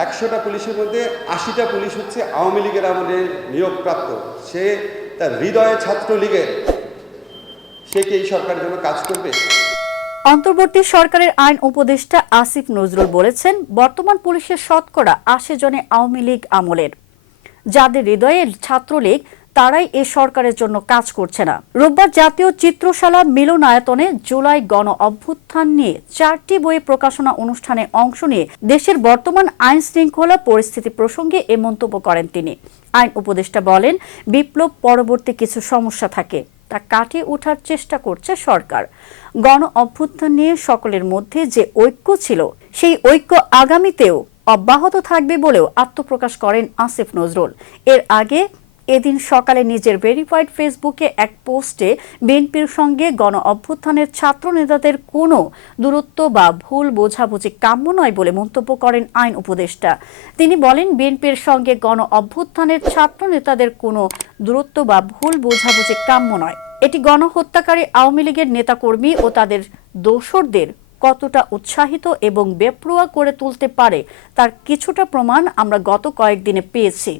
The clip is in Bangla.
100টা পুলিশের মধ্যে 80টা পুলিশ হচ্ছে আওয়ামী লীগের আমলে নিয়োগপ্রাপ্ত। সে তার হৃদয়ে ছাত্রলীগের, সে কি এই সরকারের জন্য কাজ করবে? অন্তর্বর্তী সরকারের আইন উপদেষ্টা আসিফ নজরুল বলেছেন, বর্তমান পুলিশের শতকরা 80 জনে আওয়ামী লীগ আমলের। যাদের হৃদয়ে ছাত্রলীগ, তারাই এ সরকারের জন্য কাজ করছে না। রোববার জাতীয় চিত্রশালা মিলনায়তনে জুলাই গণ অভ্যুত্থান নিয়ে 4টি বই প্রকাশনা অনুষ্ঠানে অংশ নিয়ে দেশের বর্তমান আইন শৃঙ্খলা পরিস্থিতি প্রসঙ্গে এ মন্তব্য করেন তিনি। আইন উপদেষ্টা বলেন, বিপ্লব পরবর্তী কিছু সমস্যা থাকে, তা কাটিয়ে ওঠার চেষ্টা করছে সরকার। গণ অভ্যুত্থান নিয়ে সকলের মধ্যে যে ঐক্য ছিল, সেই ঐক্য আগামীতেও অব্যাহত থাকবে বলেও আত্মপ্রকাশ করেন আসিফ নজরুল। এর আগে এদিন সকালে নিজের ভেরিফাইড ফেসবুকে এক পোস্টে বিএনপির সঙ্গে গণ অভ্যুত্থানের ছাত্র নেতাদের কোনো দূরত্ব বা ভুল বোঝাবুঝি কাম্য নয় বলে মন্তব্য করেন আইন উপদেষ্টা। তিনি বলেন, বিএনপির সঙ্গে গণ অভ্যুত্থানের ছাত্র নেতাদের কোনো দূরত্ব বা ভুল বোঝাবুঝি কাম্য নয়। এটি গণহত্যাকারী আওয়ামী লীগের নেতাকর্মী ও তাদের দোসরদের কতটা উৎসাহিত এবং বেপরোয়া করে তুলতে পারে, তার কিছুটা প্রমাণ আমরা গত কয়েকদিনে পেয়েছি।